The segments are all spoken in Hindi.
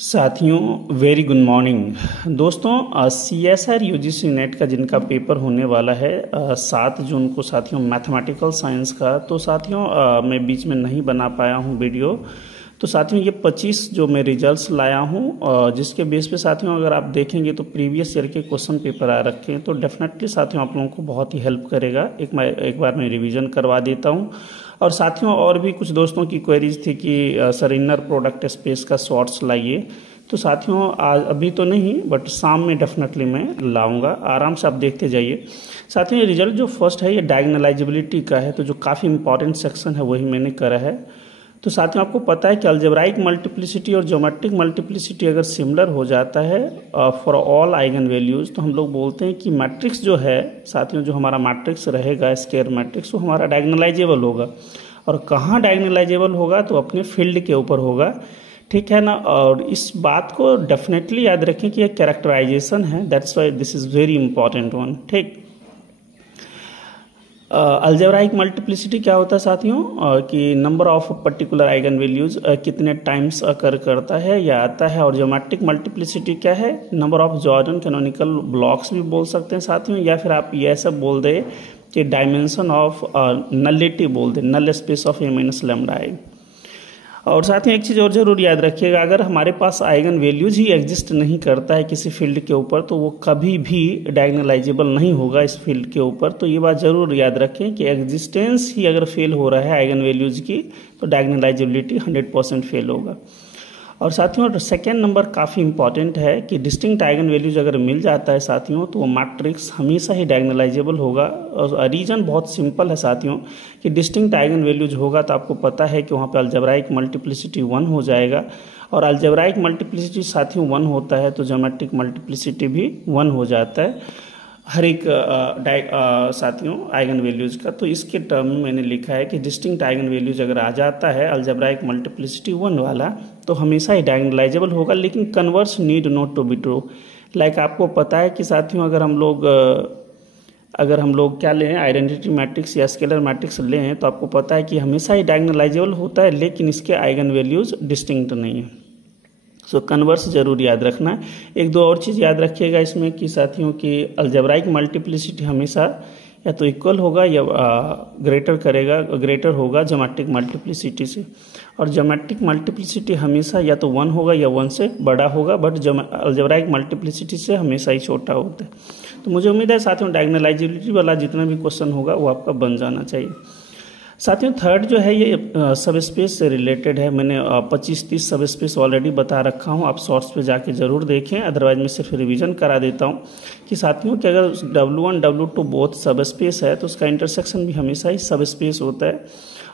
साथियों वेरी गुड मॉर्निंग दोस्तों। CSIR UGC नेट का जिनका पेपर होने वाला है 7 जून को साथियों मैथमेटिकल साइंस का। तो साथियों मैं बीच में नहीं बना पाया हूँ वीडियो। तो साथियों ये 25 जो मैं रिजल्ट्स लाया हूँ जिसके बेस पे साथियों अगर आप देखेंगे तो प्रीवियस ईयर के क्वेश्चन पेपर आ रखे हैं। तो डेफिनेटली साथियों आप लोगों को बहुत ही हेल्प करेगा। एक बार मैं रिवीजन करवा देता हूँ। और साथियों और भी कुछ दोस्तों की क्वेरीज थी कि सर इनर प्रोडक्ट स्पेस का शॉर्ट्स लाइए। तो साथियों आज अभी तो नहीं बट शाम में डेफिनेटली मैं लाऊंगा, आराम से आप देखते जाइए। साथियों ये रिजल्ट जो फर्स्ट है ये डायगोनलाइजेबिलिटी का है, तो जो काफ़ी इंपॉर्टेंट सेक्शन है वही मैंने करा है। तो साथियों आपको पता है कि अलजेब्राइक मल्टीप्लिसिटी और ज्योमेट्रिक मल्टीप्लिसिटी अगर सिमिलर हो जाता है फॉर ऑल आइगन वैल्यूज तो हम लोग बोलते हैं कि मैट्रिक्स जो है साथियों, जो हमारा मैट्रिक्स रहेगा स्क्वायर मैट्रिक्स, वो हमारा डायगोनलाइजेबल होगा। और कहाँ डायगोनलाइजेबल होगा तो अपने फील्ड के ऊपर होगा, ठीक है ना। और इस बात को डेफिनेटली याद रखें कि यह कैरेक्टराइजेशन है, that's why this is very important one. ठीक, अलजेब्राइक मल्टीप्लिसिटी क्या होता है साथियों कि number of particular eigen values कितने टाइम्स अकर करता है या आता है। और ज्योमेट्रिक मल्टीप्लिसिटी क्या है, number of Jordan canonical blocks भी बोल सकते हैं साथियों, या फिर आप ये सब बोल दे कि डायमेंशन ऑफ नलिटी बोल दे, null space of A minus lambda I. और साथ ही एक चीज़ और जरूर याद रखिएगा, अगर हमारे पास आइगन वैल्यूज ही एग्जिस्ट नहीं करता है किसी फील्ड के ऊपर तो वो कभी भी डायगोनलाइजेबल नहीं होगा इस फील्ड के ऊपर। तो ये बात जरूर याद रखें कि एग्जिस्टेंस ही अगर फेल हो रहा है आइगन वैल्यूज की तो डायगोनलाइजेबिलिटी 100% फेल होगा। और साथियों सेकेंड नंबर काफ़ी इंपॉर्टेंट है कि डिस्टिंक्ट आइगन वैल्यूज अगर मिल जाता है साथियों तो वो मैट्रिक्स हमेशा ही डायगोनलाइजेबल होगा। और रीजन बहुत सिंपल है साथियों कि डिस्टिंक्ट आइगन वैल्यूज होगा तो आपको पता है कि वहाँ पे अलजेब्राइक मल्टीप्लिसिटी 1 हो जाएगा। और अलजेब्राइक मल्टीप्लिसिटी साथियों 1 होता है तो ज्योमेट्रिक मल्टीप्लिसिटी भी 1 हो जाता है हर एक साथियों आइगन वैल्यूज का। तो इसके टर्म में मैंने लिखा है कि डिस्टिंक्ट आइगन वैल्यूज अगर आ जाता है अलजेब्राइक मल्टीप्लिसिटी 1 वाला तो हमेशा ही डायगोनलाइजेबल होगा, लेकिन converse need not to be true. Like आपको पता है कि साथियों अगर हम लोग क्या लें, आइडेंटिटी मैट्रिक्स या स्केलर मैट्रिक्स लें तो आपको पता है कि हमेशा ही डायगोनलाइजेबल होता है, लेकिन इसके आइगन वैल्यूज डिस्टिंक्ट नहीं है। सो कन्वर्स जरूर याद रखना। एक दो और चीज़ याद रखिएगा इसमें कि साथियों की अलजेब्राइक मल्टीप्लिसिटी हमेशा या तो इक्वल होगा या ग्रेटर होगा ज्योमेट्रिक मल्टीप्लिसिटी से। और ज्योमेट्रिक मल्टीप्लिसिटी हमेशा या तो 1 होगा या 1 से बड़ा होगा, बट अलजेब्राइक मल्टीप्लिसिटी से हमेशा ही छोटा होता है। तो मुझे उम्मीद है साथियों डायगोनलाइजेबिलिटी वाला जितना भी क्वेश्चन होगा वो आपका बन जाना चाहिए। साथियों थर्ड जो है ये सब स्पेस से रिलेटेड है। मैंने 25-30 सब स्पेस ऑलरेडी बता रखा हूँ, आप शॉर्ट्स पे जाके जरूर देखें, अदरवाइज मैं सिर्फ रिवीजन करा देता हूँ कि साथियों कि अगर W1 W2 बोथ सब स्पेस है तो उसका इंटरसेक्शन भी हमेशा ही सब स्पेस होता है।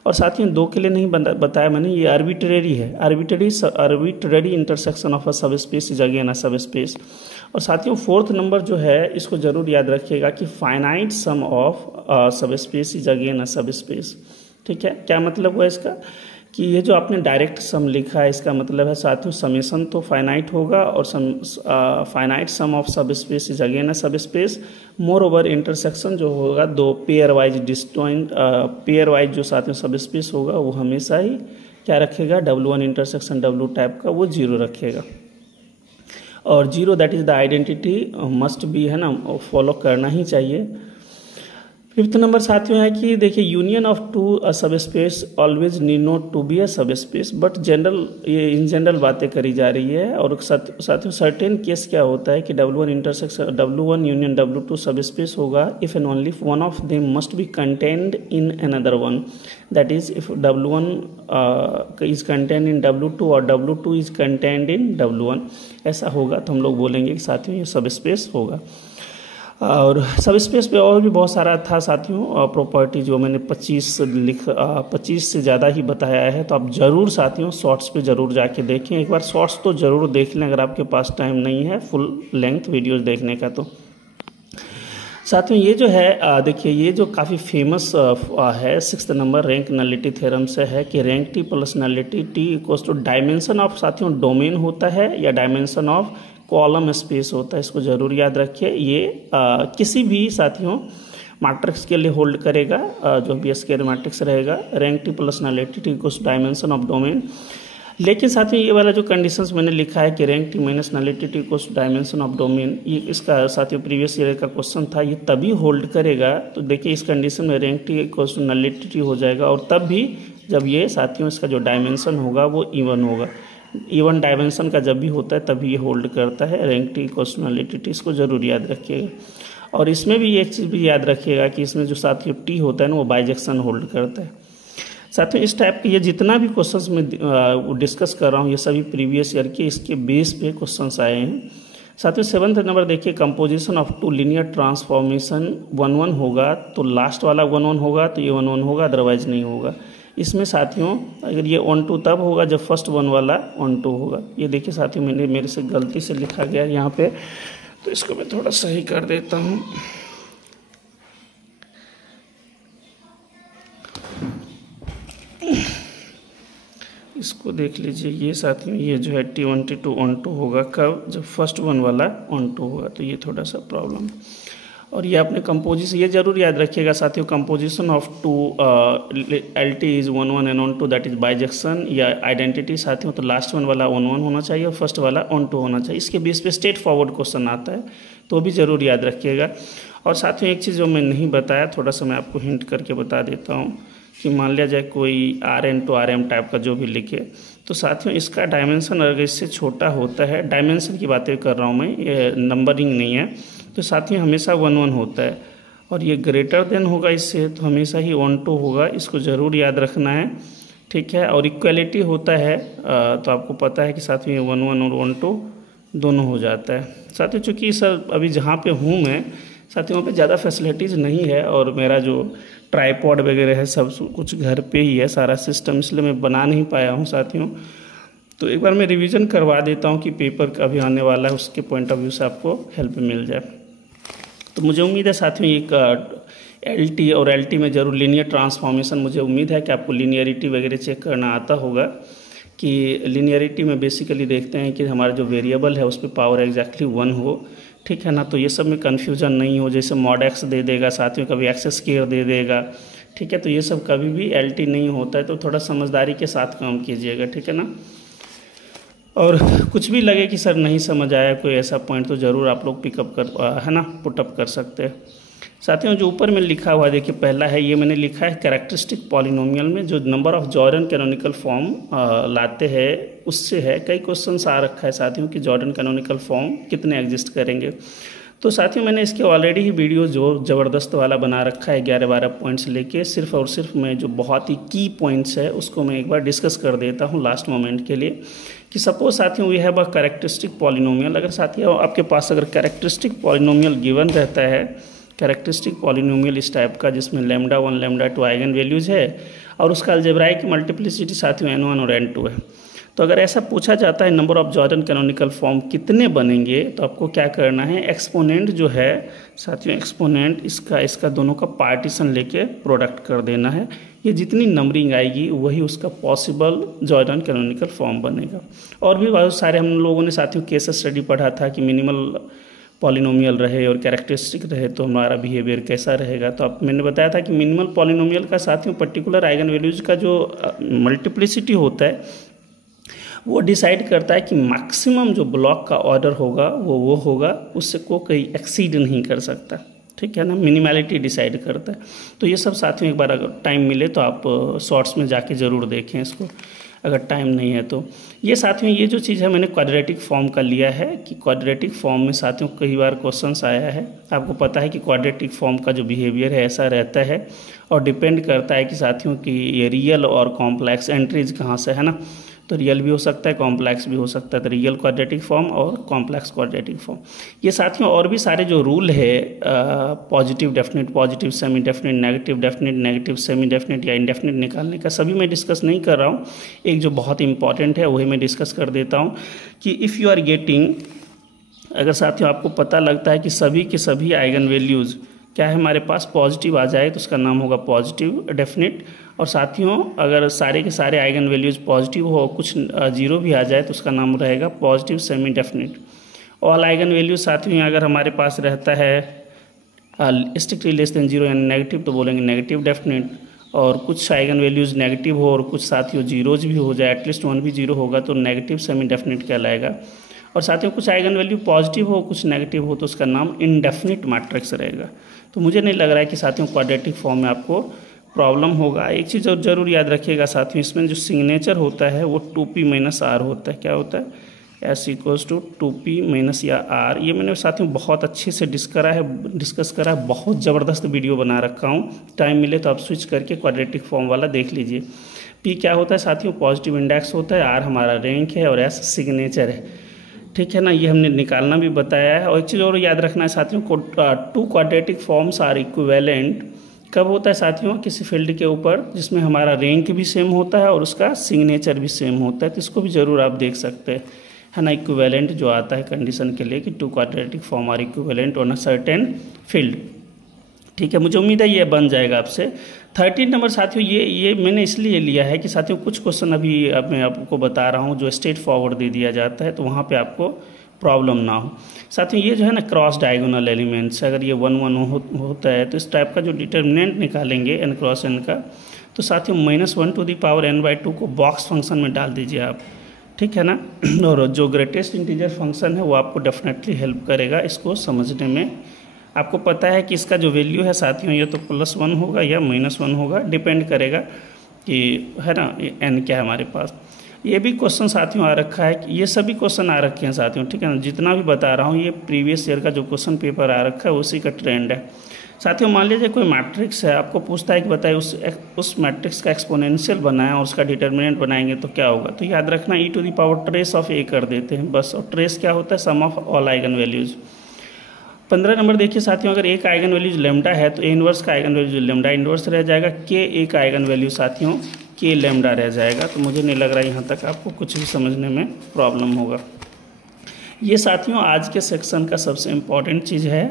और साथियों 2 के लिए नहीं बताया मैंने, ये आर्बिट्रेरी है, आर्बिट्रेरी इंटरसेक्शन ऑफ अ सब स्पेस इज अगेन अ सब स्पेस। और साथियों फोर्थ नंबर जो है इसको जरूर याद रखिएगा कि फाइनाइट सम ऑफ सब स्पेस इज अगेन अ सब स्पेस। ठीक है, क्या मतलब हुआ इसका कि ये जो आपने डायरेक्ट सम लिखा है इसका मतलब है साथियों समेशन तो फाइनाइट होगा और फाइनाइट सम ऑफ सब स्पेस इज अगेन अ सब स्पेस। मोर ओवर इंटरसेक्शन जो होगा दो पेयर वाइज जो साथियों सब स्पेस होगा वो हमेशा ही क्या रखेगा, W1 इंटरसेक्शन W टाइप का वो 0 रखेगा। और 0 that is the identity must be, है ना, फॉलो करना ही चाहिए। फिफ्थ नंबर साथियों है कि देखिए union of two subspace always need not to be a subspace, but ये इन जनरल बातें करी जा रही है। और साथियों सर्टेन केस क्या होता है कि W1 intersection W1 union W2 सब स्पेस होगा if and only one of them must be contained in another one, that is if W1 is contained in W2 और W2 is contained in W1, ऐसा होगा तो हम लोग बोलेंगे कि साथियों ये सब स्पेस होगा। और सब स्पेस पे और भी बहुत सारा था साथियों प्रॉपर्टी जो मैंने 25 से ज़्यादा ही बताया है। तो आप ज़रूर साथियों शॉर्ट्स पे ज़रूर जाके देखें, एक बार शॉर्ट्स तो ज़रूर देख लें अगर आपके पास टाइम नहीं है फुल लेंथ वीडियोस देखने का। तो साथियों ये जो है देखिए ये जो काफ़ी फेमस है 6th number rank nullity theorem से है कि rank T plus nullity T equals to dimension of साथियों डोमेन होता है या डायमेंशन ऑफ कॉलम स्पेस होता है। इसको जरूर याद रखिए। ये किसी भी साथियों मैट्रिक्स के लिए होल्ड करेगा जो भी स्क्वायर मैट्रिक्स रहेगा। Rank T plus nullity T equals dimension of domain लेकिन साथ में ये वाला जो कंडीशंस मैंने लिखा है कि rank t minus nullity t equals to dimension of domain, ये इसका साथियों प्रीवियस ईयर का क्वेश्चन था, ये तभी होल्ड करेगा। तो देखिए इस कंडीशन में rank t equals to nullity t हो जाएगा, और तब भी जब ये साथियों इसका जो डायमेंशन होगा वो इवन होगा। इवन डायमेंशन का जब भी होता है तभी ये होल्ड करता है rank t equals to nullity t, इसको जरूर याद रखिएगा। और इसमें भी एक चीज़ भी याद रखिएगा कि इसमें जो साथियों टी होता है ना वो बाइजेक्शन होल्ड करता है। साथियों इस टाइप के ये जितना भी क्वेश्चंस मैं डिस्कस कर रहा हूँ ये सभी प्रीवियस ईयर के इसके बेस पे क्वेश्चंस आए हैं। साथियों 7th नंबर देखिए, composition of two linear transformation 1 1 होगा तो लास्ट वाला 1 1 होगा, तो ये 1 1 होगा, अदरवाइज नहीं होगा। इसमें साथियों अगर ये 1 2 तब होगा जब फर्स्ट 1 वाला 1 2 होगा। ये देखिए साथियों मेरे से गलती से लिखा गया यहाँ पे, तो इसको मैं थोड़ा सही कर देता हूँ। इसको देख लीजिए, ये साथियों ये जो है T1 T2 ऑन 2 होगा कब, जब फर्स्ट 1 वाला ऑन 2 होगा, तो ये थोड़ा सा प्रॉब्लम। और ये आपने कंपोजिशन ये जरूर याद रखिएगा साथियों, composition of two LT is 1 1 and on 2 that is bijection या आइडेंटिटी साथियों, तो लास्ट 1 वाला 1 1 होना चाहिए और फर्स्ट वाला ऑन 2 होना चाहिए। इसके बेस पे स्ट्रेट फॉरवर्ड क्वेश्चन आता है, तो भी जरूर याद रखिएगा। और साथियों एक चीज़ जो मैं नहीं बताया, थोड़ा सा मैं आपको हिंट करके बता देता हूँ कि मान लिया जाए कोई RN to RM टाइप का जो भी लिखे, तो साथियों इसका डायमेंशन अगर इससे छोटा होता है, डायमेंशन की बातें कर रहा हूँ मैं, ये नंबरिंग नहीं है, तो साथियों हमेशा 1 1 होता है। और ये ग्रेटर देन होगा इससे, तो हमेशा ही 1 2 होगा, इसको ज़रूर याद रखना है, ठीक है। और इक्वलिटी होता है तो आपको पता है कि साथियों 1 1 और 1 2 दोनों हो जाता है। साथियों चूँकि सर अभी जहाँ पे हूँ मैं साथियों पे ज़्यादा फैसिलिटीज़ नहीं है, और मेरा जो ट्राईपॉड वगैरह है सब कुछ घर पे ही है सारा सिस्टम, इसलिए मैं बना नहीं पाया हूँ साथियों। तो एक बार मैं रिवीजन करवा देता हूँ कि पेपर कभी आने वाला है, उसके पॉइंट ऑफ व्यू से आपको हेल्प मिल जाए। तो मुझे उम्मीद है साथियों एक LT और LT में जरूर लीनियर ट्रांसफॉर्मेशन, मुझे उम्मीद है कि आपको लीनियरिटी वगैरह चेक करना आता होगा। कि लीनियरिटी में बेसिकली देखते हैं कि हमारा जो वेरिएबल है उस पर पावर एग्जैक्टली 1 हो, ठीक है ना। तो ये सब में कन्फ्यूजन नहीं हो, जैसे मॉड एक्स दे देगा साथियों, कभी एक्स स्क्वायर दे देगा, ठीक है। तो ये सब कभी भी LT नहीं होता है, तो थोड़ा समझदारी के साथ काम कीजिएगा, ठीक है ना। और कुछ भी लगे कि सर नहीं समझ आया कोई ऐसा पॉइंट, तो ज़रूर आप लोग पिकअप कर है ना पुटअप कर सकते हैं। साथियों जो ऊपर में लिखा हुआ देखिए, पहला है ये मैंने लिखा है कैरेक्टरिस्टिक पॉलिनोमियल में जो number of Jordan canonical form लाते हैं उससे है। कई क्वेश्चंस आ रखा है साथियों कि जॉर्डन कैनोनिकल फॉर्म कितने एग्जिस्ट करेंगे। तो साथियों मैंने इसके ऑलरेडी ही वीडियो जो ज़बरदस्त वाला बना रखा है 11-12 पॉइंट्स लेके, सिर्फ और सिर्फ मैं जो बहुत ही की पॉइंट्स है उसको मैं एक बार डिस्कस कर देता हूँ लास्ट मोमेंट के लिए। कि सपोज साथियों we have a characteristic polynomial, अगर साथियों आपके पास अगर कैरेक्टरिस्टिक पॉलिनोमियल गिवन रहता है, कैरेक्टरिस्टिक पॉलिनोमियल इस टाइप का जिसमें λ1 λ2 आइगन वैल्यूज़ है और उसका अलजेब्राइक मल्टीप्लिसिटी साथियों n1 और n2 है। तो अगर ऐसा पूछा जाता है number of Jordan canonical form कितने बनेंगे, तो आपको क्या करना है, एक्सपोनेंट जो है साथियों, एक्सपोनेंट इसका दोनों का पार्टीशन लेके प्रोडक्ट कर देना है। ये जितनी नंबरिंग आएगी वही उसका पॉसिबल जॉर्डन कैनोनिकल फॉर्म बनेगा। और भी बहुत सारे हम लोगों ने साथियों केस स्टडी पढ़ा था कि मिनिमल पॉलिनोमियल रहे और कैरेक्टरिस्टिक रहे तो हमारा बिहेवियर कैसा रहेगा। तो अब मैंने बताया था कि मिनिमल पॉलिनोमियल का साथियों पर्टिकुलर आइगन वैल्यूज का जो मल्टीप्लिसिटी होता है वो डिसाइड करता है कि मैक्सिमम जो ब्लॉक का ऑर्डर होगा वो होगा, उससे कोई एक्सीड नहीं कर सकता, ठीक है ना। मिनिमलिटी डिसाइड करता है। तो ये सब साथियों एक बार अगर टाइम मिले तो आप शॉर्ट्स में जाके ज़रूर देखें इसको, अगर टाइम नहीं है तो। ये साथियों ये जो चीज़ है मैंने क्वाड्रेटिक फॉर्म का लिया है कि क्वाड्रेटिक फॉर्म में साथियों कई बार क्वेश्चंस आया है। आपको पता है कि क्वाड्रेटिक फॉर्म का जो बिहेवियर है ऐसा रहता है और डिपेंड करता है कि साथियों की ये रियल और कॉम्प्लेक्स एंट्रीज कहाँ से है ना। तो रियल भी हो सकता है, कॉम्प्लेक्स भी हो सकता है, तो रियल क्वाड्रेटिक फॉर्म और कॉम्प्लेक्स क्वाड्रेटिक फॉर्म। ये साथियों और भी सारे जो रूल है positive definite, positive semi definite, negative definite, negative semi definite या इनडेफिनेट निकालने का, सभी मैं डिस्कस नहीं कर रहा हूँ। एक जो बहुत इंपॉर्टेंट है वही मैं डिस्कस कर देता हूँ कि इफ़ यू आर गेटिंग, अगर साथियों आपको पता लगता है कि सभी के सभी आइगन वैल्यूज़ क्या है हमारे पास पॉजिटिव आ जाए तो उसका नाम होगा पॉजिटिव डेफिनेट। और साथियों अगर सारे के सारे आइगन वैल्यूज़ पॉजिटिव हो, कुछ जीरो भी आ जाए तो उसका नाम रहेगा positive semi definite. All eigen values साथियों अगर हमारे पास रहता है स्ट्रिक्टली लेस देन जीरो यानी नेगेटिव तो बोलेंगे नेगेटिव डेफिनेट। और कुछ आइगन वैल्यूज़ नेगेटिव हो और कुछ साथियों जीरोज भी हो जाए, एटलीस्ट 1 भी जीरो होगा तो नेगेटिव सेमी डेफिनेट कहलाएगा। और साथियों कुछ आइगन वैल्यू पॉजिटिव हो कुछ नेगेटिव हो तो उसका नाम इनडेफिनिट मैट्रिक्स रहेगा। तो मुझे नहीं लग रहा है कि साथियों क्वाड्रेटिक फॉर्म में आपको प्रॉब्लम होगा। एक चीज़ और जरूर याद रखिएगा साथियों, इसमें जो सिग्नेचर होता है वो 2p - r होता है। क्या होता है? S = 2p - या r। ये मैंने साथियों बहुत अच्छे से डिस्कस करा है, बहुत ज़बरदस्त वीडियो बना रखा हूँ। टाइम मिले तो आप स्विच करके क्वाड्रेटिक फॉर्म वाला देख लीजिए। p क्या होता है साथियों? पॉजिटिव इंडेक्स होता है, r हमारा रैंक है और s सिग्नेचर है। ठीक है ना, ये हमने निकालना भी बताया है। और एक चीज़ और याद रखना है साथियों, 2 क्वाड्रेटिक फॉर्म्स आर इक्विवेलेंट कब होता है साथियों? किसी फील्ड के ऊपर जिसमें हमारा रैंक भी सेम होता है और उसका सिग्नेचर भी सेम होता है। तो इसको भी जरूर आप देख सकते हैं, है ना, इक्विवेलेंट जो आता है कंडीशन के लिए कि 2 quadratic form are equivalent on a certain field. ठीक है, मुझे उम्मीद है ये बन जाएगा आपसे। 13 नंबर साथियों, ये मैंने इसलिए लिया है कि साथियों कुछ क्वेश्चन अभी अब मैं आपको बता रहा हूँ जो स्ट्रेट फॉरवर्ड दे दिया जाता है, तो वहाँ पे आपको प्रॉब्लम ना हो। साथियों ये जो है ना क्रॉस डायगोनल एलिमेंट्स, अगर ये 1 1 होता है तो इस टाइप का जो डिटर्मिनेंट निकालेंगे n क्रॉस n का, तो साथियों -1n/2 को बॉक्स फंक्शन में डाल दीजिए आप। ठीक है ना, और जो ग्रेटेस्ट इंटीजर फंक्शन है वो आपको डेफिनेटली हेल्प करेगा इसको समझने में। आपको पता है कि इसका जो वैल्यू है साथियों ये तो +1 होगा या -1 होगा, डिपेंड करेगा कि है ना n क्या है हमारे पास। ये भी क्वेश्चन साथियों आ रखा है, कि ये सभी क्वेश्चन आ रखे हैं साथियों। ठीक है ना, जितना भी बता रहा हूँ ये प्रीवियस ईयर का जो क्वेश्चन पेपर आ रखा है उसी का ट्रेंड है साथियों। मान लीजिए कोई मैट्रिक्स है, आपको पूछता है कि बताइए उस मैट्रिक्स का एक्सपोनेंशियल बनाएं और उसका डिटर्मिनेंट बनाएंगे तो क्या होगा। तो याद रखना e⁻³ कर देते हैं बस, और ट्रेस क्या होता है? Sum of all eigen values. 15 number देखिए साथियों, अगर एक आइगन वैल्यूज लेमडा है तो ए इनवर्स का आइगन वैल्यूज लेमडा इनवर्स रह जाएगा, के एक आइगन वैल्यू साथियों के लेमडा रह जाएगा। तो मुझे नहीं लग रहा है यहाँ तक आपको कुछ भी समझने में प्रॉब्लम होगा। ये साथियों आज के सेक्शन का सबसे इम्पॉर्टेंट चीज़ है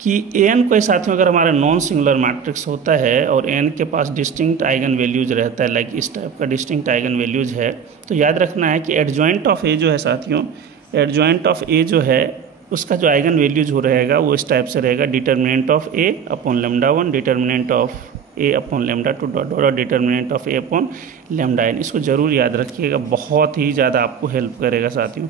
कि एन कोई साथियों अगर हमारा नॉन सिंगुलर मैट्रिक्स होता है और एन के पास डिस्टिंक्ट आइगन वैल्यूज रहता है, लाइक इस टाइप का डिस्टिंक्ट आइगन वैल्यूज है, तो याद रखना है कि एडजॉइंट ऑफ ए जो है साथियों, एडजॉइंट ऑफ ए जो है उसका जो आइगन वैल्यूज हो रहेगा वो इस टाइप से रहेगा, determinant of A upon λ1, determinant of A upon λ2 dot determinant of A upon λn। इसको जरूर याद रखिएगा, बहुत ही ज़्यादा आपको हेल्प करेगा साथियों।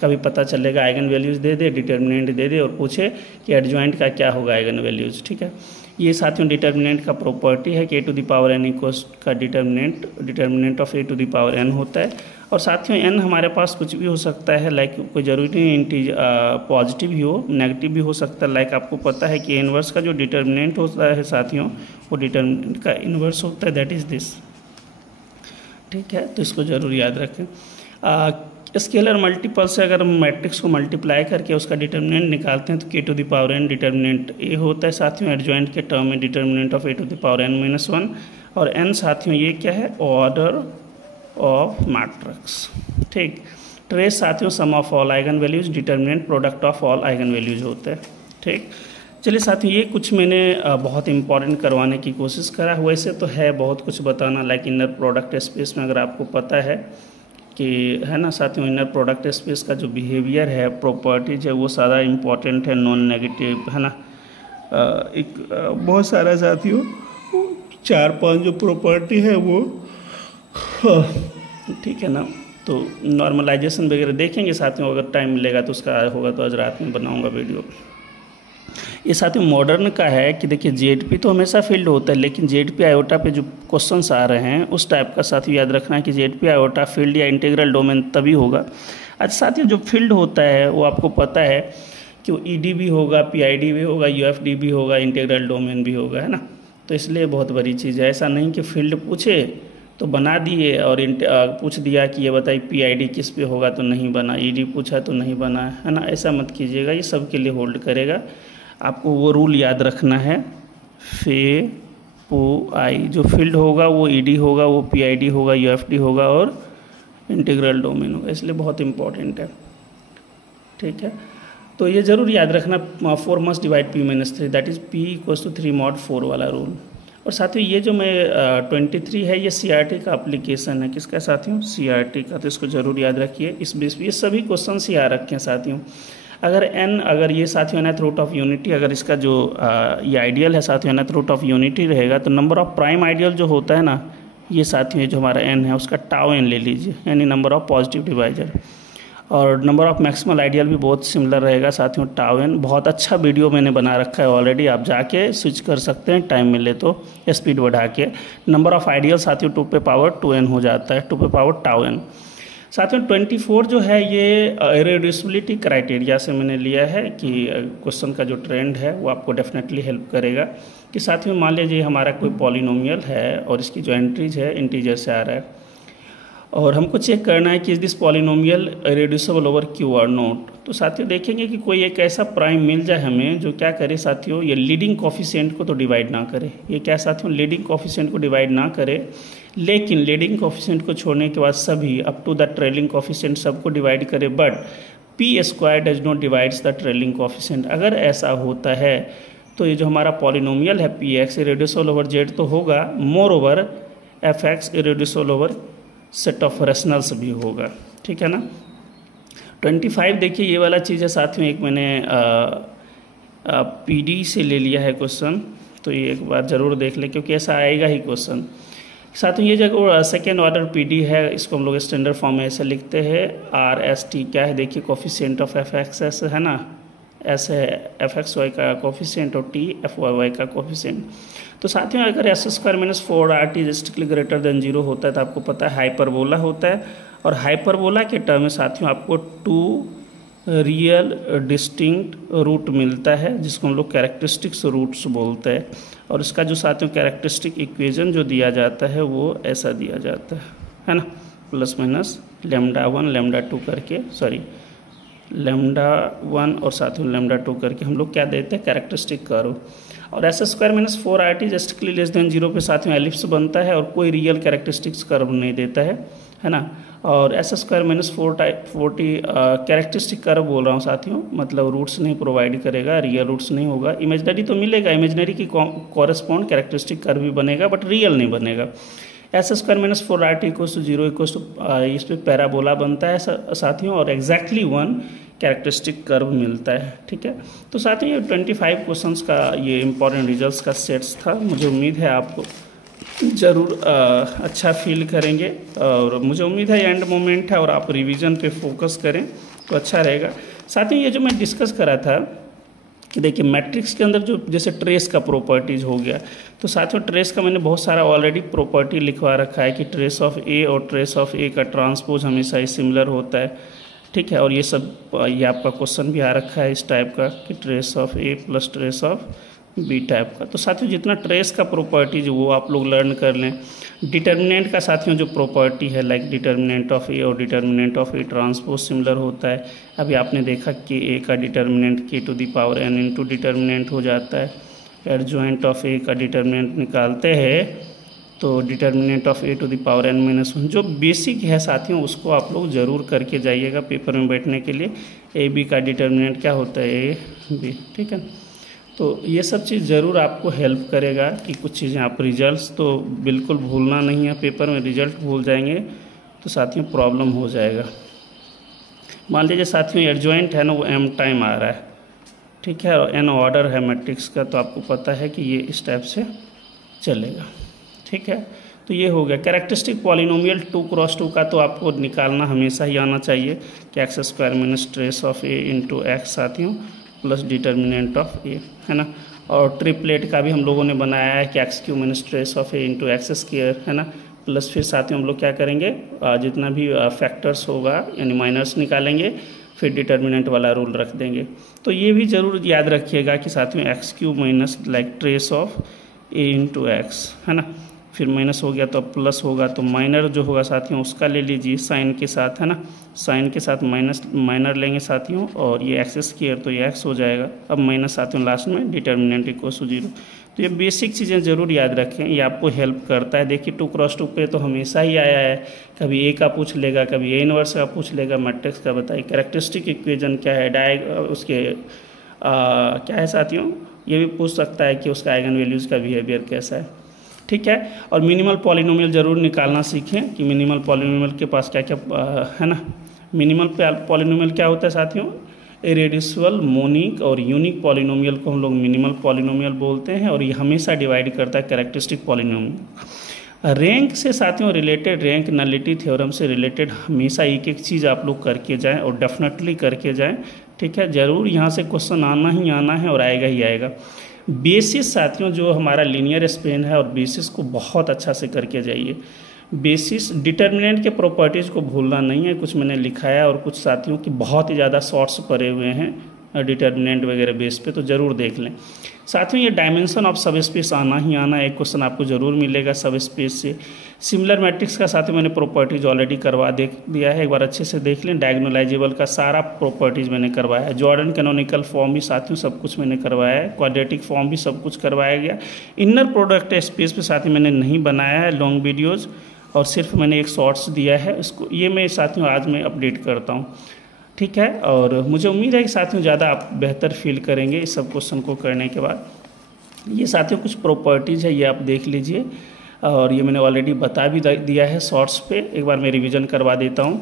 कभी पता चलेगा आइगन वैल्यूज़ दे दे, डिटर्मिनेंट दे दे और पूछे कि एडजॉइंट का क्या होगा आइगन वैल्यूज़। ठीक है, ये साथियों डिटर्मिनेंट का प्रॉपर्टी है कि a⁴n इक्वल्स का डिटर्मिनेंट ऑफ a⁴n होता है। और साथियों n हमारे पास कुछ भी हो सकता है, लाइक कोई ज़रूरी नहीं पॉजिटिव ही हो, नेगेटिव भी हो सकता है। लाइक आपको पता है कि इनवर्स का जो डिटर्मिनेंट होता है साथियों वो डिटर्मिनेंट का इनवर्स होता है, दैट इज़ दिस। ठीक है, तो इसको ज़रूर याद रखें। स्केलर मल्टीपल से अगर हम मैट्रिक्स को मल्टीप्लाई करके उसका डिटर्मिनेंट निकालते हैं तो k⁴n डिटर्मिनेंट ए होता है साथियों, एडजॉइंट के टर्म में डिटर्मिनेंट ऑफ a⁴n-1। और n साथियों ये क्या है? Order of matrix. ठीक, ट्रेस साथियों sum of all eigen values, determinant product of all eigen values होते हैं। ठीक, चलिए साथियों ये कुछ मैंने बहुत इंपॉर्टेंट करवाने की कोशिश करा। वैसे तो है बहुत कुछ बताना, लाइक इनर प्रोडक्ट स्पेस में अगर आपको पता है कि है ना साथियों, इनर प्रोडक्ट स्पेस का जो बिहेवियर है, प्रॉपर्टीज है, वो सारा इम्पॉर्टेंट है, नॉन नेगेटिव, है ना। एक बहुत सारा साथियों 4-5 जो प्रॉपर्टी है वो ठीक है ना। तो नॉर्मलाइजेशन वगैरह देखेंगे साथियों, अगर टाइम मिलेगा तो उसका होगा तो आज रात में बनाऊंगा वीडियो। ये साथियों मॉडर्न का है कि देखिए जेडपी तो हमेशा फील्ड होता है, लेकिन जेडपी आयोटा पे जो क्वेश्चंस आ रहे हैं उस टाइप का साथियों याद रखना है कि जेडपी आयोटा फील्ड या इंटीग्रल डोमेन तभी होगा। अच्छा साथियों जो फील्ड होता है वो आपको पता है कि वो ईडी भी होगा, पीआईडी भी होगा, यूएफडी भी होगा, इंटीग्रल डोमेन भी होगा, है ना। तो इसलिए बहुत बड़ी चीज़ है, ऐसा नहीं कि फील्ड पूछे तो बना दिए और पूछ दिया कि ये बताइए पीआईडी किस पे होगा तो नहीं बना, ईडी पूछा तो नहीं बना, है ना। ऐसा मत कीजिएगा, ये सब के लिए होल्ड करेगा। आपको वो रूल याद रखना है, FEPOI जो फील्ड होगा वो ईडी होगा, वो पीआईडी होगा, यूएफडी होगा और इंटीग्रल डोमेन होगा, इसलिए बहुत इंपॉर्टेंट है। ठीक है, तो ये ज़रूर याद रखना, 4 must divide p-3, that is p = 3 mod 4 वाला रूल। और साथियों ये जो मैं 23 है ये CRT का एप्लीकेशन है, किसका साथियों? CRT का, तो इसको ज़रूर याद रखिए। इस बेस पे ये सभी क्वेश्चन ही आ रखे हैं साथियों। अगर ये साथियों nth रूट ऑफ यूनिटी, अगर इसका जो ये आइडियल है साथियों nth रूट ऑफ यूनिटी रहेगा, तो नंबर ऑफ प्राइम आइडियल जो होता है ना, ये साथियों जो हमारा n है उसका टाउ n ले लीजिए, यानी नंबर ऑफ पॉजिटिव डिवाइजर। और नंबर ऑफ मैक्सिमल आइडियल भी बहुत सिमिलर रहेगा साथियों, टाउ n। बहुत अच्छा वीडियो मैंने बना रखा है ऑलरेडी, आप जाके स्विच कर सकते हैं टाइम मिले तो स्पीड बढ़ा के। नंबर ऑफ आइडियल साथियों 2 पे पावर 2n हो जाता है, 2 पे पावर टाउ n। साथियों 24 जो है ये इरेड्यूसिबिलिटी क्राइटेरिया से मैंने लिया है कि क्वेश्चन का जो ट्रेंड है वो आपको डेफिनेटली हेल्प करेगा। कि साथियों मान लीजिए हमारा कोई पॉलिनोमियल है और इसकी जो एंट्रीज है इंटीजर से आ रहा है, और हमको चेक करना है कि is this polynomial irreducible over Q और नॉट। तो साथियों देखेंगे कि कोई एक ऐसा प्राइम मिल जाए हमें जो क्या करे साथियों, ये लीडिंग कोफिशिएंट को तो डिवाइड ना करे। ये क्या साथियों, लीडिंग कोफिशिएंट को डिवाइड ना करे, लेकिन लीडिंग कोफिशिएंट को छोड़ने के बाद सभी up to the trailing coefficient सबको डिवाइड करे, but p square does not divides the trailing coefficient. अगर ऐसा होता है तो ये जो हमारा पॉलिनोमियल है P X irreducible over Z तो होगा, moreover F X irreducible over set of rationals भी होगा। ठीक है ना। 25 देखिए ये वाला चीज़ है साथियों, एक मैंने पीडी से ले लिया है क्वेश्चन, तो ये एक बार ज़रूर देख लें क्योंकि ऐसा आएगा ही क्वेश्चन। साथियों ये जगह सेकेंड ऑर्डर पीडी है, इसको हम लोग स्टैंडर्ड फॉर्म में ऐसे लिखते हैं आर एस टी। क्या है देखिए, coefficient of F x S है ना, ऐसे एफ एक्स वाई का कोफिशिएंट और टी एफ वाई वाई का कोफिशिएंट। तो साथियों अगर S square minus 4RT strictly greater than 0 होता है तो आपको पता है हाइपरबोला होता है, और हाइपरबोला के टर्म में साथियों आपको 2 रियल डिस्टिंक्ट रूट मिलता है जिसको हम लोग कैरेक्टरिस्टिक्स रूट्स बोलते हैं। और इसका जो साथियों कैरेक्टरिस्टिक इक्वेशन जो दिया जाता है वो ऐसा दिया जाता है ना, प्लस माइनस λ1 λ2 करके, सॉरी λ1 और साथियों λ2 करके हम लोग क्या देते हैं, कैरेक्टरिस्टिक कर्व। और S square minus 4RT strictly less than 0 पे साथियों एलिप्स बनता है और कोई रियल कैरेक्टरिस्टिक्स कर्व नहीं देता है ना। और S square minus 40 characteristic curve बोल रहा हूँ साथियों, मतलब रूट्स नहीं प्रोवाइड करेगा, रियल रूट्स नहीं होगा। इमेजनरी तो मिलेगा, इमेजनरी की कॉरेस्पॉन्ड कैरेक्टरिस्टिक कर्व भी बनेगा बट रियल नहीं बनेगा। S square minus 4RT equals to 0 equals to इस पर पैराबोला बनता है साथियों, और एग्जैक्टली 1 कैरेक्टरिस्टिक कर्व मिलता है। ठीक है, तो साथियों ये 25 क्वेश्चंस का ये इंपॉर्टेंट रिजल्ट्स का सेट्स था। मुझे उम्मीद है आपको ज़रूर अच्छा फील करेंगे, और मुझे उम्मीद है ये एंड मोमेंट है और आप रिवीजन पे फोकस करें तो अच्छा रहेगा। साथियों ये जो मैं डिस्कस करा था कि देखिए मैट्रिक्स के अंदर जो जैसे ट्रेस का प्रॉपर्टीज़ हो गया, तो साथियों ट्रेस का मैंने बहुत सारा ऑलरेडी प्रॉपर्टी लिखवा रखा है कि ट्रेस ऑफ ए और ट्रेस ऑफ ए का ट्रांसपोज हमेशा ही सिमिलर होता है। ठीक है, और ये सब ये आपका क्वेश्चन भी आ रखा है इस टाइप का कि trace of A plus trace of B type का। तो साथियों जितना ट्रेस का प्रॉपर्टीज वो आप लोग लर्न कर लें। डिटर्मिनेंट का साथियों जो प्रॉपर्टी है लाइक डिटर्मिनेंट ऑफ ए और determinant of A transpose similar होता है। अभी आपने देखा कि ए का determinant k to the power n into determinant हो जाता है। एडजॉइंट ऑफ ए का डिटर्मिनेंट निकालते हैं तो determinant of A to the power n minus 1, जो बेसिक है साथियों उसको आप लोग ज़रूर करके जाइएगा पेपर में बैठने के लिए। ए बी का डिटर्मिनेंट क्या होता है, ए बी। ठीक है, तो ये सब चीज़ ज़रूर आपको हेल्प करेगा कि कुछ चीज़ें आप रिजल्ट्स तो बिल्कुल भूलना नहीं है, पेपर में रिजल्ट भूल जाएंगे तो साथियों प्रॉब्लम हो जाएगा। मान लीजिए साथियों एडजॉइंट है ना वो m टाइम आ रहा है, ठीक है, और n ऑर्डर है मैट्रिक्स का, तो आपको पता है कि ये इस टाइप से चलेगा। ठीक है, तो ये हो गया कैरेक्टरिस्टिक पॉलिनोमियल 2 क्रॉस 2 का, तो आपको निकालना हमेशा ही आना चाहिए कि x square minus trace of A into x साथियों प्लस डिटर्मिनेंट ऑफ ए, है ना। और ट्रिपलेट का भी हम लोगों ने बनाया है कि x Q minus trace of A into x square, है ना, प्लस फिर साथियों हम लोग क्या करेंगे जितना भी फैक्टर्स होगा यानी माइनस निकालेंगे, फिर डिटर्मिनेंट वाला रूल रख देंगे। तो ये भी ज़रूर याद रखिएगा कि साथियों x Q minus like trace of A into x, है ना, फिर माइनस हो गया तो प्लस होगा, तो माइनर जो होगा साथियों उसका ले लीजिए साइन के साथ, है ना, साइन के साथ माइनर लेंगे साथियों, और ये एक्स स्क्वायर तो ये एक्स हो जाएगा। अब माइनस साथियों लास्ट में डिटर्मिनेंट इक्वल्स टू 0। तो ये बेसिक चीज़ें ज़रूर याद रखें, ये आपको हेल्प करता है। देखिए 2 क्रॉस 2 पे तो हमेशा ही आया है, कभी ए का पूछ लेगा, कभी ए इनवर्स का पूछ लेगा, मैट्रिक्स का बताइए कैरेक्टरिस्टिक इक्वेशन क्या है, उसके क्या है साथियों, ये भी पूछ सकता है कि उसका आइगन वैल्यूज़ का बिहेवियर कैसा है। ठीक है, और मिनिमल पॉलिनोमियल ज़रूर निकालना सीखें कि मिनिमल पॉलिनोमियल के पास क्या क्या है ना। मिनिमल पॉलिनोमियल क्या होता है साथियों, इरेड्यूसिबल, मोनिक और यूनिक पॉलिनोमियल को हम लोग मिनिमल पॉलिनोमियल बोलते हैं, और ये हमेशा डिवाइड करता है कैरेक्टरिस्टिक पॉलिनोमियल। रैंक से साथियों रिलेटेड, रैंक नलिटी थ्योरम से रिलेटेड हमेशा एक एक चीज़ आप लोग करके जाएं और डेफिनेटली करके जाएं, ठीक है। ज़रूर यहाँ से क्वेश्चन आना ही आना है और आएगा ही आएगा। बेसिस साथियों जो हमारा लीनियर स्पेन है, और बेसिस को बहुत अच्छा से करके जाइए। बेसिस डिटर्मिनेंट के प्रॉपर्टीज़ को भूलना नहीं है, कुछ मैंने लिखा है और कुछ साथियों की बहुत ही ज़्यादा शॉर्ट्स पड़े हुए हैं डिटर्मिनेंट वगैरह बेस पे, तो ज़रूर देख लें। साथियों ये डायमेंशन ऑफ सब स्पेस आना ही आना, एक क्वेश्चन आपको ज़रूर मिलेगा सब स्पेस से। सिमिलर मैट्रिक्स का साथियों मैंने प्रॉपर्टीज़ ऑलरेडी करवा दिया है, एक बार अच्छे से देख लें। डायगोनलाइजेबल का सारा प्रॉपर्टीज़ मैंने करवाया है। जॉर्डन कैनोनिकल फॉर्म भी साथियों सब कुछ मैंने करवाया है। क्वाड्रेटिक फॉर्म भी सब कुछ करवाया गया। इनर प्रोडक्ट स्पेस पे साथियों मैंने नहीं बनाया है लॉन्ग वीडियोज़, और सिर्फ मैंने एक शॉर्ट्स दिया है इसको, ये मैं साथियों आज मैं अपडेट करता हूँ, ठीक है। और मुझे उम्मीद है कि साथियों ज़्यादा आप बेहतर फील करेंगे इस सब क्वेश्चन को करने के बाद। ये साथियों कुछ प्रॉपर्टीज़ है, ये आप देख लीजिए, और ये मैंने ऑलरेडी बता भी दिया है शॉर्ट्स पे, एक बार मैं रिवीजन करवा देता हूँ,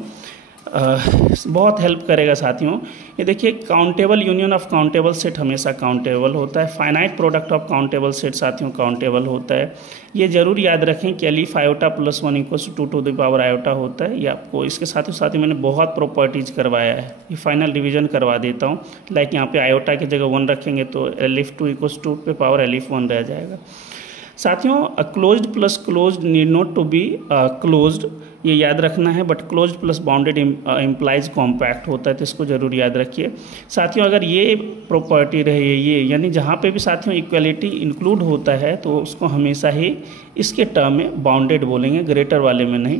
बहुत हेल्प करेगा साथियों। ये देखिए, countable union of countable set हमेशा काउंटेबल होता है। Finite product of countable set साथियों काउंटेबल होता है। ये जरूर याद रखें कि aleph iota plus 1 equals to 2 to the power iota होता है। ये आपको इसके साथ ही मैंने बहुत प्रॉपर्टीज़ करवाया है, ये फाइनल रिवीजन करवा देता हूँ। लाइक यहाँ पे आयोटा की जगह 1 रखेंगे तो एलिफ 2 इक्वल्स 2 पे पावर एलिफ 1 रह जाएगा। साथियों closed plus closed need not to be closed, ये याद रखना है, but closed plus bounded implies compact होता है, तो इसको जरूर याद रखिए। साथियों अगर ये प्रॉपर्टी रहे, ये यानी जहाँ पे भी साथियों इक्वलिटी इंक्लूड होता है तो उसको हमेशा ही इसके टर्म में बाउंडेड बोलेंगे, ग्रेटर वाले में नहीं।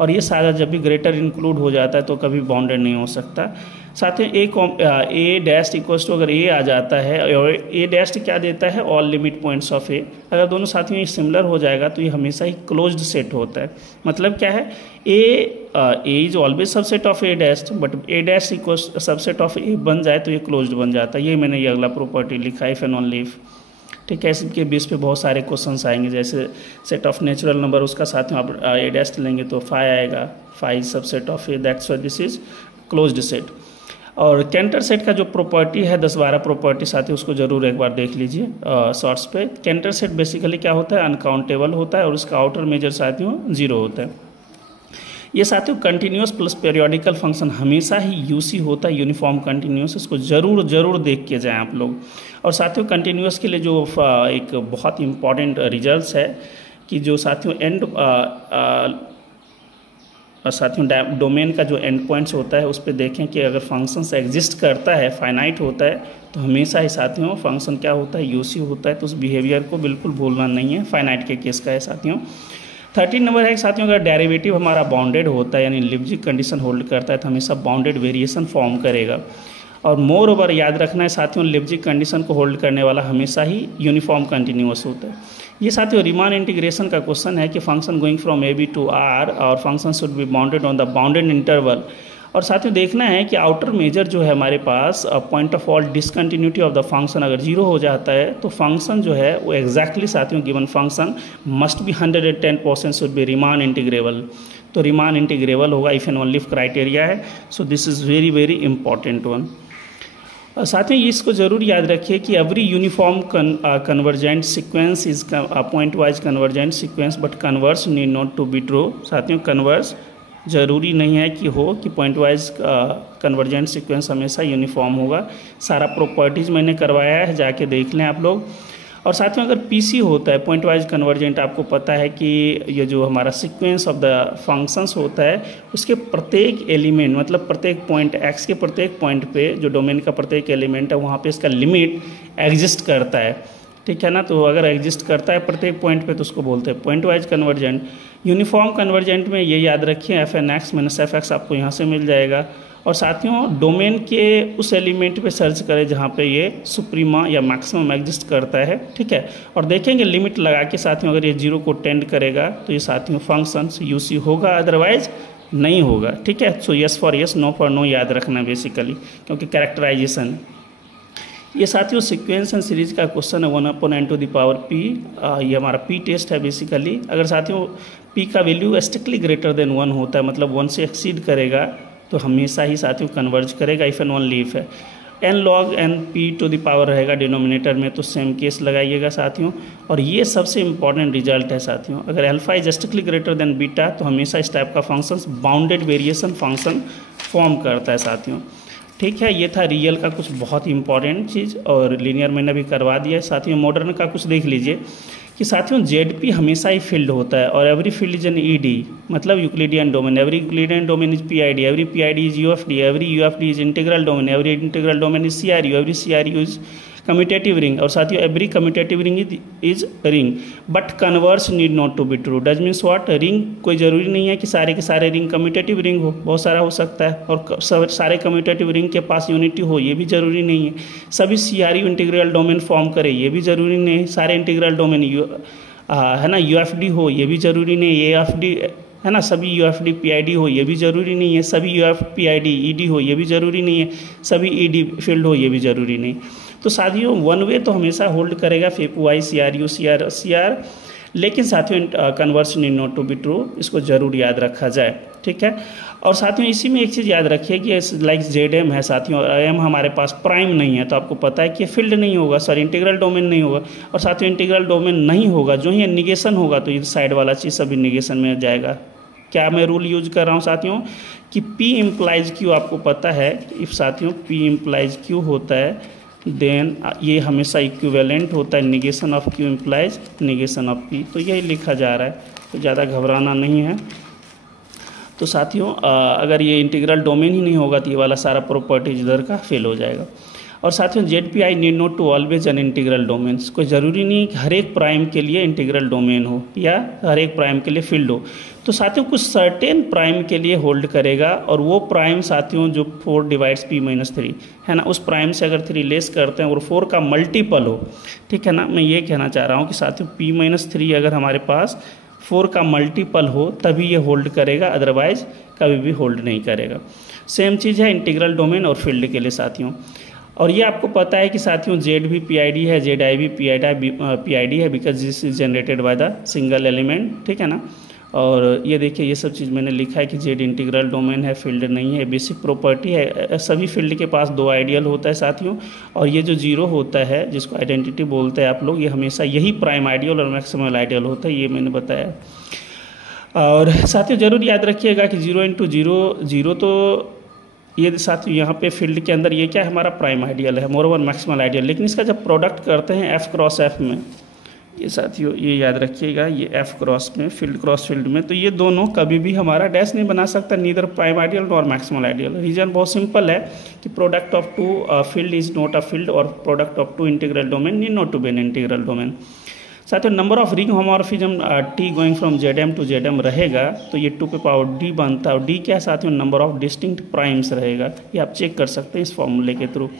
और ये सारा जब भी ग्रेटर इंक्लूड हो जाता है तो कभी बाउंडेड नहीं हो सकता। साथियों ए डैश इक्वल्स टू, अगर ए आ जाता है, और ए डैश क्या देता है, ऑल लिमिट पॉइंट्स ऑफ ए, अगर दोनों साथियों ये सिमिलर हो जाएगा तो ये हमेशा ही क्लोज्ड सेट होता है। मतलब क्या है, A is always subset of A dash, but A dash equals subset of A बन जाए तो ये क्लोज्ड बन जाता है। ये मैंने ये अगला प्रॉपर्टी लिखा है, इफ एंड ओनली इफ, ठीक है। इसके बेस पे बहुत सारे क्वेश्चंस आएंगे, जैसे सेट ऑफ नेचुरल नंबर, उसका साथ में आप ए डैश लेंगे तो 5 आएगा, 5 subset of A, that's why this is closed set. और कैंटर सेट का जो प्रॉपर्टी है 10-12 प्रॉपर्टी साथी, उसको जरूर एक बार देख लीजिए शॉर्ट्स पे। कैंटर सेट बेसिकली क्या होता है, अनकाउंटेबल होता है, और उसका आउटर मेजर साथियों 0 होता है। ये साथियों कंटिन्यूस प्लस पेरियोडिकल फंक्शन हमेशा ही यूसी होता है, यूनिफॉर्म कंटिन्यूस, इसको जरूर देख के जाएं आप लोग। और साथियों कंटिन्यूस के लिए जो एक बहुत इंपॉर्टेंट रिजल्ट्स है कि जो साथियों साथियों डोमेन का जो एंड पॉइंट्स होता है उस पर देखें कि अगर फंक्शंस एग्जिस्ट करता है, फाइनाइट होता है, तो हमेशा ही साथियों फंक्शन क्या होता है, यूसी होता है। तो उस बिहेवियर को बिल्कुल भूलना नहीं है, फाइनाइट के केस का है साथियों। 13 नंबर है साथियों, अगर डेरिवेटिव हमारा बाउंडेड होता है, यानी लिब्जिक कंडीशन होल्ड करता है, तो हमेशा बाउंडेड वेरिएशन फॉर्म करेगा। और मोर ओवर याद रखना है साथियों, लिब्जिक कंडीशन को होल्ड करने वाला हमेशा ही यूनिफॉर्म कंटिन्यूअस होता है। ये साथियों रीमान इंटीग्रेशन का क्वेश्चन है कि function going from A B to R, और function should be bounded on the bounded interval. और साथियों देखना है कि आउटर मेजर जो है हमारे पास, point of all discontinuity of the function अगर 0 हो जाता है तो फंक्शन जो है वो एग्जैक्टली साथियों given function must be 110% should be Riemann integrable. तो रीमान इंटीग्रेबल होगा, if and only if criteria है। So this is very important one. साथियों इसको जरूर याद रखिए कि every uniform convergent sequence is point wise convergent sequence, but converse need not to be true. साथियों कन्वर्स जरूरी नहीं है कि हो कि पॉइंट वाइज कन्वर्जेंट सीक्वेंस हमेशा यूनिफॉर्म होगा। सारा प्रॉपर्टीज़ मैंने करवाया है, जाके देख लें आप लोग। और साथियों अगर पीसी होता है पॉइंट वाइज कन्वर्जेंट, आपको पता है कि ये जो हमारा सीक्वेंस ऑफ द फंक्शंस होता है उसके प्रत्येक एलिमेंट, मतलब प्रत्येक पॉइंट एक्स के प्रत्येक पॉइंट पे जो डोमेन का प्रत्येक एलिमेंट है वहाँ पे इसका लिमिट एग्जिस्ट करता है, ठीक है ना। तो अगर एग्जिस्ट करता है प्रत्येक पॉइंट पे तो उसको बोलते हैं point wise convergent. Uniform convergent में ये याद रखिए, f n x minus f x आपको यहाँ से मिल जाएगा। और साथियों डोमेन के उस एलिमेंट पे सर्च करें जहाँ पे ये सुप्रीमा या मैक्सिमम एग्जिस्ट करता है, ठीक है। और देखेंगे लिमिट लगा के साथियों अगर ये 0 को टेंड करेगा तो ये साथियों फंक्शन यूसी होगा, अदरवाइज नहीं होगा, ठीक है। So yes for yes, no for no याद रखना बेसिकली, क्योंकि कैरेक्टराइजेशन है। ये साथियों सीक्वेंस एंड सीरीज का क्वेश्चन है 1/n⁻p। ये हमारा पी टेस्ट है बेसिकली। अगर साथियों p का वैल्यू स्ट्रिक्टली ग्रेटर देन 1 होता है, मतलब 1 से एक्सीड करेगा तो हमेशा ही साथियों कन्वर्ज करेगा, इफ एंड ओनली इफ है। n log n p to the power रहेगा डिनोमिनेटर में, तो सेम केस लगाइएगा साथियों। और ये सबसे इंपॉर्टेंट रिजल्ट है साथियों, अगर alpha is strictly greater than beta तो हमेशा इस टाइप का function bounded variation function form करता है साथियों। ठीक है, ये था रियल का कुछ बहुत ही इंपॉर्टेंट चीज़, और लीनियर मैंने अभी करवा दिया है साथियों। मॉडर्न का कुछ देख लीजिए कि साथियों जेड हमेशा ही फील्ड होता है, और every field is an ED, मतलब Euclidean domain. Every Euclidean domain is PID, every PID is UFD, every UFD is integral domain, every integral domain is CRU, every CRU is commutative ring, और साथियों every commutative ring is ring, but converse need not to be true. Does means what, ring कोई ज़रूरी नहीं है कि सारे के सारे रिंग कम्यूटेटिव रिंग हो, बहुत सारा हो सकता है, और सारे कम्यूटेटिव रिंग के पास यूनिटी हो ये भी ज़रूरी नहीं है। सभी सीआरयू इंटीग्रल डोमेन फॉर्म करे ये भी ज़रूरी नहीं है। सारे इंटीग्रल डोमेन है ना यूएफडी हो ये भी ज़रूरी नहीं है। एएफडी है ना, सभी यूएफडी पीआईडी हो ये भी ज़रूरी नहीं है। सभी यूएफ पीआईडी ईडी हो ये भी ज़रूरी नहीं है। सभी ईडी फील्ड हो ये भी ज़रूरी नहीं। तो साथियों वन वे तो हमेशा होल्ड करेगा वाई सीआरयू सीआर, लेकिन साथियों converse need not to be true, इसको जरूर याद रखा जाए। ठीक है, और साथियों इसी में एक चीज़ याद रखिए कि लाइक जेड एम है साथियों, और एम हमारे पास प्राइम नहीं है, तो आपको पता है कि फील्ड नहीं होगा, सॉरी इंटीग्रल डोमेन नहीं होगा। और साथियों इंटीग्रल डोमेन नहीं होगा, जो ही निगेशन होगा तो ये साइड वाला चीज़ सभी निगेशन में जाएगा। क्या मैं रूल यूज कर रहा हूँ साथियों कि P इम्प्लाइज Q, आपको पता है इफ साथियों P इम्प्लाइज Q होता है देन ये हमेशा इक्विवेलेंट होता है negation of Q implies negation of P, तो यही लिखा जा रहा है, तो ज़्यादा घबराना नहीं है। तो साथियों अगर ये इंटीग्रल डोमेन ही नहीं होगा तो ये वाला सारा प्रॉपर्टीज इधर का फेल हो जाएगा। और साथियों Z P I need not to always an integral domains, कोई ज़रूरी नहीं कि हर एक प्राइम के लिए इंटीग्रल डोमेन हो या हर एक प्राइम के लिए फील्ड हो। तो साथियों कुछ सर्टेन प्राइम के लिए होल्ड करेगा, और वो प्राइम साथियों जो 4 डिवाइड्स p-3 है ना, उस प्राइम से अगर 3 लेस करते हैं और 4 का मल्टीपल हो, ठीक है ना, मैं ये कहना चाह रहा हूँ कि साथियों p-3 अगर हमारे पास 4 का मल्टीपल हो तभी ये होल्ड करेगा, अदरवाइज कभी भी होल्ड नहीं करेगा। सेम चीज़ है इंटीग्रल डोमेन और फील्ड के लिए साथियों। और ये आपको पता है कि साथियों जेड भी पीआईडी है, जेड आई भी पीआईडी है, because this is generated by the single element, ठीक है ना। और ये देखिए ये सब चीज़ मैंने लिखा है कि जेड इंटीग्रल डोमेन है, फील्ड नहीं है, बेसिक प्रॉपर्टी है। सभी फील्ड के पास 2 आइडियल होता है साथियों, और ये जो 0 होता है जिसको आइडेंटिटी बोलते हैं आप लोग, ये हमेशा यही प्राइम आइडियल और मैक्सिमल आइडियल होता है, ये मैंने बताया। और साथियों जरूर याद रखिएगा कि 0 × 0 तो ये साथियों यहाँ पे फील्ड के अंदर ये क्या है, हमारा प्राइम आइडियल है, मोर ओवर मैक्सिमल आइडियल। लेकिन इसका जब प्रोडक्ट करते हैं एफ क्रॉस एफ में, ये साथियों ये याद रखिएगा, ये एफ क्रॉस में फील्ड क्रॉस फील्ड में, तो ये दोनों कभी भी हमारा डैश नहीं बना सकता, नीदर प्राइम आइडियल और मैक्सिमल आइडियल। रीजन बहुत सिंपल है कि product of 2 field is not a field, और product of 2 integral domain need not to be an integral domain. साथियों number of ring homomorphism T going from Z to Z रहेगा, तो ये 2 पे पावर d बनता है, और d क्या है साथियों, नंबर ऑफ डिस्टिंक्ट प्राइम्स रहेगा, ये आप चेक कर सकते हैं इस फॉर्मूले के थ्रू।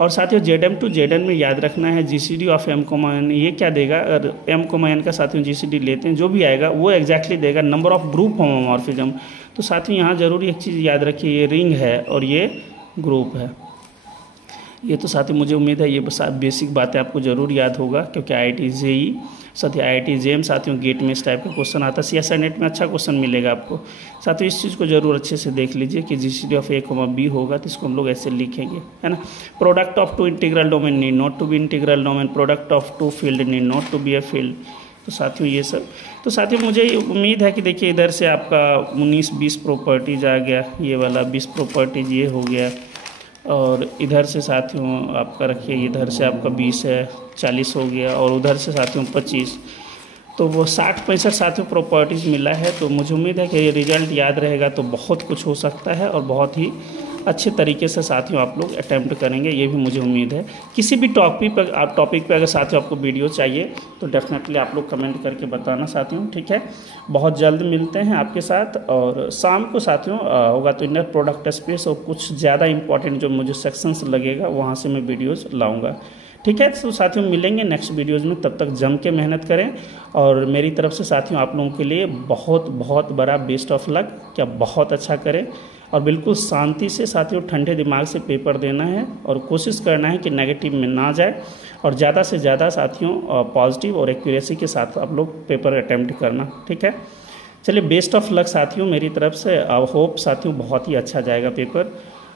और साथियों जेड टू जेड में याद रखना है जीसीडी ऑफ m, ये क्या देगा, अगर m, का साथियों जीसीडी लेते हैं जो भी आएगा वो एग्जैक्टली देगा नंबर ऑफ ग्रुप होमोमॉर्फिज्म। तो साथियों यहाँ जरूर एक चीज़ याद रखिए, ये रिंग है और ये ग्रुप है। ये तो साथियों मुझे उम्मीद है ये बेसिक बातें आपको जरूर याद होगा, क्योंकि IIT JEE साथ ही IIT JEM साथियों गेट में इस टाइप का क्वेश्चन आता है, CSIR नेट में अच्छा क्वेश्चन मिलेगा आपको। साथियों इस चीज़ को जरूर अच्छे से देख लीजिए कि GCD ऑफ A, B होगा तो इसको हम लोग ऐसे लिखेंगे, है ना। Product of 2 integral domain need not to be integral domain, product of 2 field need not to be a field. तो साथियों ये सब, तो साथियों मुझे उम्मीद है कि देखिए इधर से आपका 19-20 प्रॉपर्टीज आ गया, ये वाला 20 प्रॉपर्टीज ये हो गया, और इधर से साथियों आपका रखिए इधर से आपका 20 है, 40 हो गया, और उधर से साथियों 25, तो वो 60-65 साथियों प्रॉपर्टीज़ मिला है। तो मुझे उम्मीद है कि ये रिजल्ट याद रहेगा तो बहुत कुछ हो सकता है, और बहुत ही अच्छे तरीके से साथियों आप लोग अटैम्प्ट करेंगे, ये भी मुझे उम्मीद है। किसी भी टॉपिक पर अगर साथियों आपको वीडियो चाहिए तो डेफिनेटली आप लोग कमेंट करके बताना साथियों, ठीक है। बहुत जल्द मिलते हैं आपके साथ, और शाम को साथियों होगा तो इनर प्रोडक्ट स्पेस और कुछ ज़्यादा इंपॉर्टेंट जो मुझे सेक्शंस लगेगा वहाँ से मैं वीडियोज़ लाऊँगा, ठीक है। तो साथियों मिलेंगे नेक्स्ट वीडियोज़ में, तब तक जम के मेहनत करें। और मेरी तरफ से साथियों आप लोगों के लिए बहुत बहुत बड़ा बेस्ट ऑफ लक, क्या बहुत अच्छा करें, और बिल्कुल शांति से साथियों ठंडे दिमाग से पेपर देना है, और कोशिश करना है कि नेगेटिव में ना जाए, और ज़्यादा से ज़्यादा साथियों पॉजिटिव और एक्यूरेसी के साथ आप लोग पेपर अटैम्प्ट करना, ठीक है। चलिए बेस्ट ऑफ लक साथियों मेरी तरफ से, आई होप साथियों बहुत ही अच्छा जाएगा पेपर,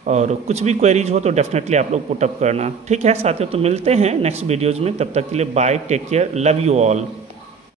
और कुछ भी क्वेरीज हो तो डेफिनेटली आप लोग पुटअप करना। ठीक है साथियों, तो मिलते हैं नेक्स्ट वीडियोज़ में, तब तक के लिए bye, take care, love you all.